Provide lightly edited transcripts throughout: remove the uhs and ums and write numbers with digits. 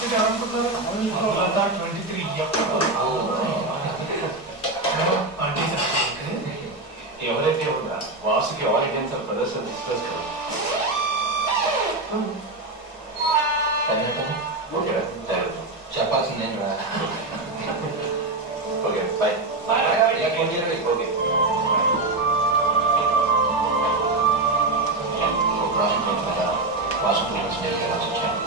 Seat ఎవరనుకుంటున్నారు? 23 ఎవరైతే ఉందా Vasuki all Indians ప్రదర్శన తీసుకొస్తారు. ఓకే చెప్పాల్సిందే ఓకే బాయ్. ఓకే వాసు గురించి రాసి వచ్చాను.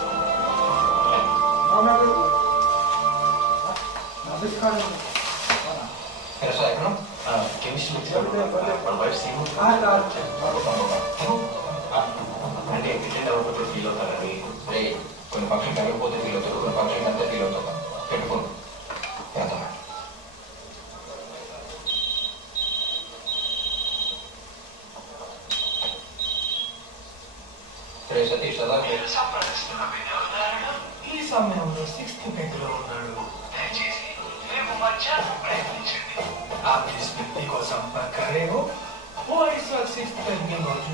ఎక్కడ కెమిస్ట్రీ మన వైఫ్ సీను అంటే అటెండ్ అవ్వకపోతే ఫీల్ అవుతారని. కొన్ని ఫంక్షన్ వెళ్ళకపోతే ఫీల్ అవుతారు, కొన్ని ఫంక్షన్ అంతా ఫీల్ అవుతారు. పెట్టుకోండి సతీష్ సదా ఈ సమయంలో 6th గదిలో ఉన్నాడు. దయచేసి రేపు మధ్యాహ్నం ప్రయత్నించండి. आप जिस व्यक्ति को संपर्क कर रहे हो वो इस वक्त 6th गद में मौजूद